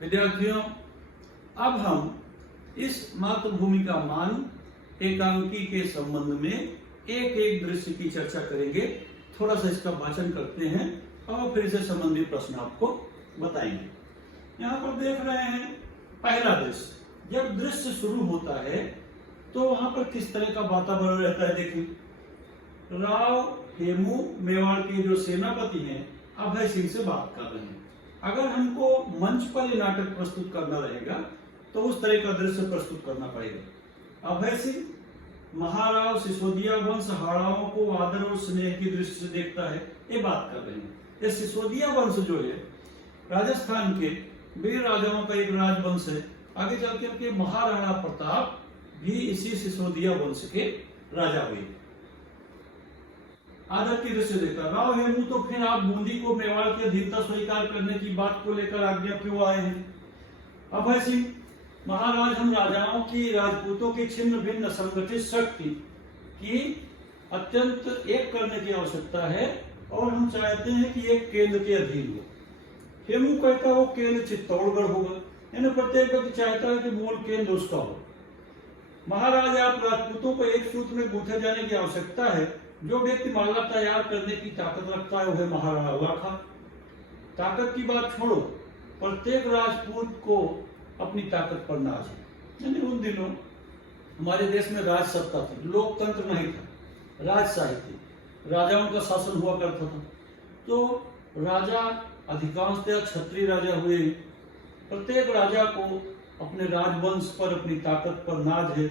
विद्यार्थियों, अब हम इस मातृभूमि का मान एकांकी के संबंध में एक एक दृश्य की चर्चा करेंगे। थोड़ा सा इसका वाचन करते हैं और फिर इसे संबंधित प्रश्न आपको बताएंगे। यहाँ पर देख रहे हैं पहला दृश्य। जब दृश्य शुरू होता है तो वहां पर किस तरह का वातावरण रहता है। देखिए, राव हेमू मेवाड़ के जो सेनापति हैं अभय सिंह से बात कर रहे हैं। अगर हमको मंच पर ये नाटक प्रस्तुत करना रहेगा तो उस तरह का दृश्य प्रस्तुत करना पड़ेगा। अभय सिंह महाराव सिसोदिया वंश हाड़ाओं को आदर और स्नेह की दृष्टि से देखता है, ये बात कर रहे हैं। ये सिसोदिया वंश जो है राजस्थान के वीर राजाओं का एक राजवंश है। आगे चल के महाराणा प्रताप भी इसी सिसोदिया वंश के राजा हुए। आदर की दृष्टि देखता। राव हेमू, तो फिर आप बूंदी को मेवाड़ की अधीनता स्वीकार करने की बात को लेकर आज्ञा क्यों आए हैं। अभय सिंह, महाराज, हम राजाओं की राजपूतों की छिन्न भिन्न संगठित शक्ति की अत्यंत एक करने की आवश्यकता है और हम चाहते हैं कि एक केंद्र के अधीन हो। हेमू कहता हो केंद्र चित्तौड़गढ़ होगा, यानी प्रत्येक व्यक्ति चाहता है कि मूल केंद्र उसका हो। महाराज, आप राजपूतों को एक सूत्र में गूंथे जाने की आवश्यकता है। जो व्यक्ति माला तैयार करने की ताकत रखता है वह महाराणा लाखा। ताकत की बात छोड़ो, प्रत्येक राजपूत को अपनी ताकत पर नाज है। यानी उन दिनों हमारे देश में राज सत्ता थी, लोकतंत्र नहीं था, राजशाही थी, राजाओं का शासन हुआ करता था। तो राजा अधिकांशतः क्षत्रिय राजा हुए। प्रत्येक राजा को अपने राजवंश पर, अपनी ताकत पर नाज है,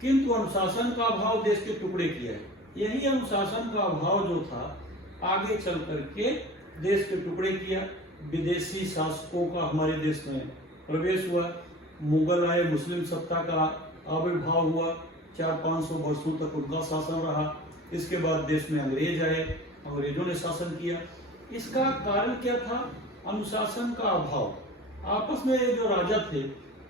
किंतु अनुशासन का अभाव देश के टुकड़े किया है। यही अनुशासन का अभाव जो था आगे चल करके देश के टुकड़े किया। विदेशी शासकों का हमारे देश में प्रवेश हुआ, मुगल आए, मुस्लिम सत्ता का आविर्भाव हुआ, 400-500 वर्षों तक उनका शासन रहा। इसके बाद देश में अंग्रेज आए, अंग्रेजों ने शासन किया। इसका कारण क्या था? अनुशासन का अभाव। आपस में जो राजा थे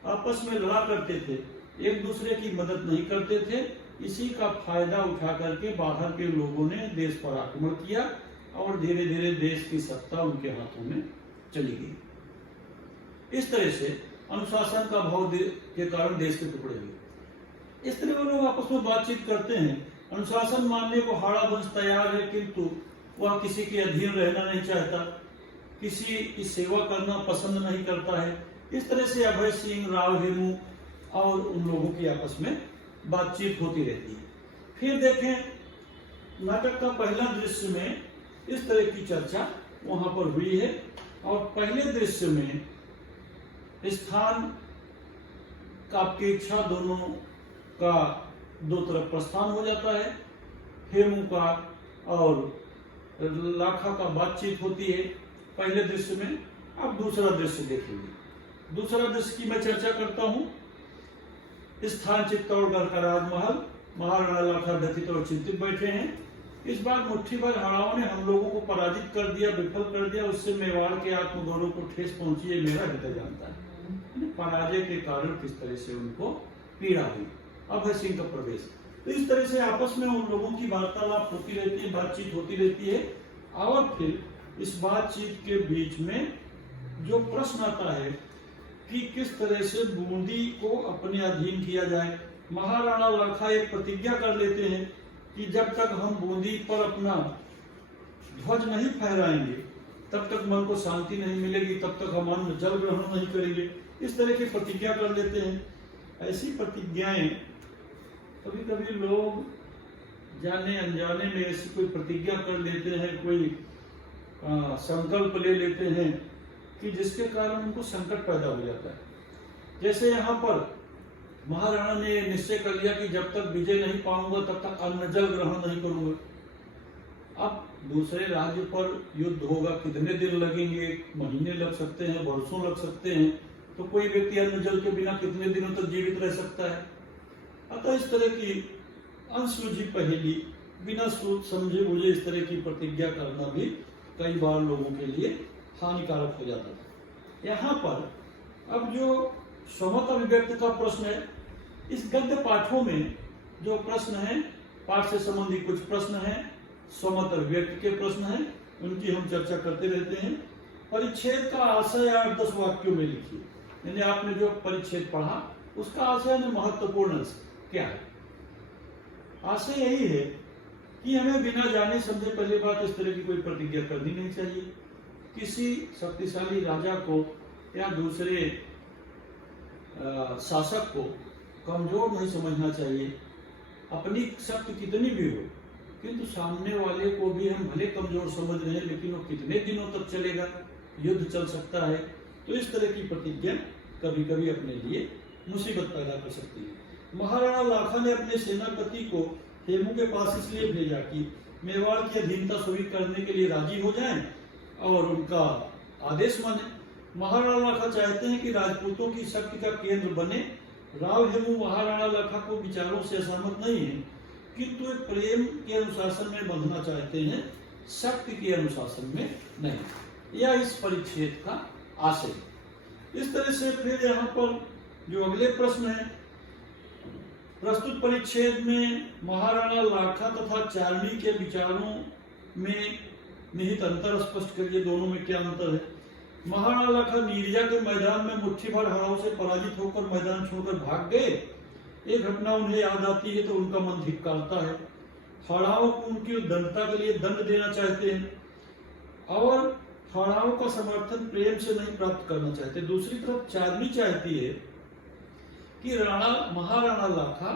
आपस में लड़ा करते थे, एक दूसरे की मदद नहीं करते थे। इसी का फायदा उठा करके बाहर के लोगों ने देश पर आक्रमण किया और धीरे धीरे देश की सत्ता उनके हाथों में चली गई। इस तरह से अनुशासन का अभाव के कारण देश के टुकड़े हुए। इस तरह वो लोग आपस में बातचीत करते हैं। अनुशासन मानने को हाड़ा वंश तैयार है, किंतु वह किसी के अधीन रहना नहीं चाहता, किसी की सेवा करना पसंद नहीं करता है। इस तरह से अभय सिंह, राव हेमू और उन लोगों की आपस में बातचीत होती रहती है। फिर देखें, नाटक का पहला दृश्य में इस तरह की चर्चा वहां पर हुई है और पहले दृश्य में स्थान का आपकी इच्छा दोनों का दो तरफ प्रस्थान हो जाता है। हेमू का और लाखा का बातचीत होती है पहले दृश्य में। अब दूसरा दृश्य देखेंगे। दूसरा दृश्य की मैं चर्चा करता हूं। स्थान चित्तौड़गढ़ का राजमहल। महाराणा लाखा व्यथित और चिंतित बैठे हैं। इस बार मुट्ठी भर हाड़ाओं ने हम लोगों को पराजित कर दिया, विफल कर दिया। उससे मेवाड़ के आत्मगौरव को ठेस पहुंची, है मेरा हृदय जानता है। पराजय के कारण किस तरह से उनको पीड़ा हुई। अभय सिंह का प्रवेश। तो इस तरह से आपस में उन लोगों की वार्तालाप होती रहती है, बातचीत होती रहती है। और फिर इस बातचीत के बीच में जो प्रश्न आता है कि किस तरह से बूंदी को अपने अधीन किया जाए। महाराणा लाखा एक प्रतिज्ञा कर लेते हैं कि जब तक हम बूंदी पर अपना ध्वज नहीं फहराएंगे तब तक मन को शांति नहीं मिलेगी, तब तक हम अन्न जल ग्रहण नहीं करेंगे। इस तरह की प्रतिज्ञा कर लेते हैं। ऐसी प्रतिज्ञाएं कभी कभी लोग जाने अनजाने में ऐसी कोई प्रतिज्ञा कर लेते हैं, कोई संकल्प ले लेते हैं कि जिसके कारण उनको संकट पैदा हो जाता है। जैसे यहाँ पर महाराणा ने निश्चय कर लिया कि जब तक विजय नहीं पाऊंगा तब तक अन्न जल ग्रहण नहीं करूंगा। अब दूसरे राज्य पर युद्ध होगा, कितने दिन लगेंगे, महीने लग सकते हैं, वर्षों लग सकते हैं। तो कोई व्यक्ति अन्न जल के बिना कितने दिनों तक जीवित रह सकता है। अतः इस तरह की अनसुलझी पहेली, बिना सोच समझे मुझे इस तरह की प्रतिज्ञा करना भी कई बार लोगों के लिए हानिकारक हो जाता था। यहाँ पर अब जो स्वमत अभिव्यक्ति का प्रश्न है, इस गद्य पाठों में जो प्रश्न है, पाठ से संबंधित कुछ प्रश्न हैं, स्वमत अभिव्यक्ति के प्रश्न हैं, उनकी हम चर्चा करते रहते हैं। परिच्छेद का आशय 8-10 वाक्यों में लिखिए। यानी आपने जो परिच्छेद पढ़ा उसका आशय में महत्वपूर्ण क्या है? आशय यही है कि हमें बिना जाने समझे पहली बात इस तरह की कोई प्रतिज्ञा करनी नहीं चाहिए। किसी शक्तिशाली राजा को या दूसरे शासक को कमजोर नहीं समझना चाहिए। अपनी शक्ति कितनी भी हो, किंतु सामने वाले को भी हम भले कमजोर समझ रहे हैं, लेकिन वो कितने दिनों तक चलेगा, युद्ध चल सकता है। तो इस तरह की प्रतिज्ञा कभी कभी अपने लिए मुसीबत पैदा कर सकती है। महाराणा लाखा ने अपने सेनापति को हेमू के पास इसलिए भेजा कि मेवाड़ की अधीनता स्वीकार करने के लिए राजी हो जाएं और उनका आदेश माने। महाराणा लाखा चाहते हैं कि राजपूतों की शक्ति का केंद्र बने। राव हेमू महाराणा लाखा को विचारों से असहमत नहीं है, किंतु वे प्रेम के अनुशासन में बंधना चाहते हैं, शक्ति के अनुशासन में नहीं। यह इस परिच्छेद का आशय। इस तरह से फिर यहाँ पर जो अगले प्रश्न है, प्रस्तुत परिच्छेद में महाराणा लाखा तथा चारणी के विचारों में निहित अंतर स्पष्ट करिए। दोनों में क्या अंतर है? महाराणा लाखा नीरजा के मैदान में मुट्ठी भर हराओं से पराजित होकर मैदान छोड़कर भाग गए। एक घटना उन्हें याद आती है तो उनका मन धिक्कारता है। हराओं को उनकी दंडता के लिए दंड देना चाहते हैं और हराओं का समर्थन प्रेम से नहीं प्राप्त करना चाहते। दूसरी तरफ चारणी चाहती है कि महाराणा लाखा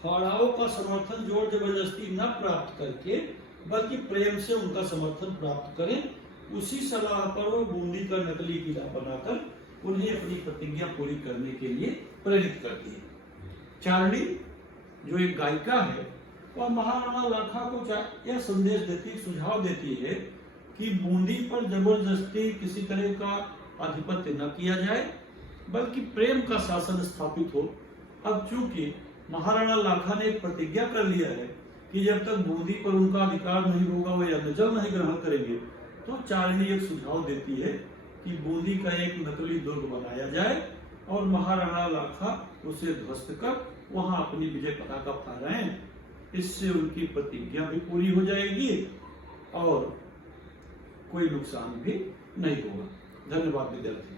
हराओं का समर्थन जोर जबरदस्ती न प्राप्त करके बल्कि प्रेम से उनका समर्थन प्राप्त करें। उसी सलाह पर वो बूंदी का नकली किला बनाकर उन्हें अपनी प्रतिज्ञा पूरी करने के लिए प्रेरित करती है। चारणी जो एक गायिका है, वह महाराणा लाखा को यह संदेश देती, सुझाव देती है कि बूंदी पर जबरदस्ती किसी तरह का आधिपत्य न किया जाए, बल्कि प्रेम का शासन स्थापित हो। अब चूंकि महाराणा लाखा ने एक प्रतिज्ञा कर लिया है कि जब तक बूंदी पर उनका अधिकार नहीं होगा वे अन्न नहीं ग्रहण करेंगे, तो चारणी एक सुझाव देती है कि बूंदी का एक नकली दुर्ग बनाया जाए और महाराणा लाखा उसे ध्वस्त कर वहां अपनी विजय पताका फहराएं। इससे उनकी प्रतिज्ञा भी पूरी हो जाएगी और कोई नुकसान भी नहीं होगा। धन्यवाद विद्यार्थी।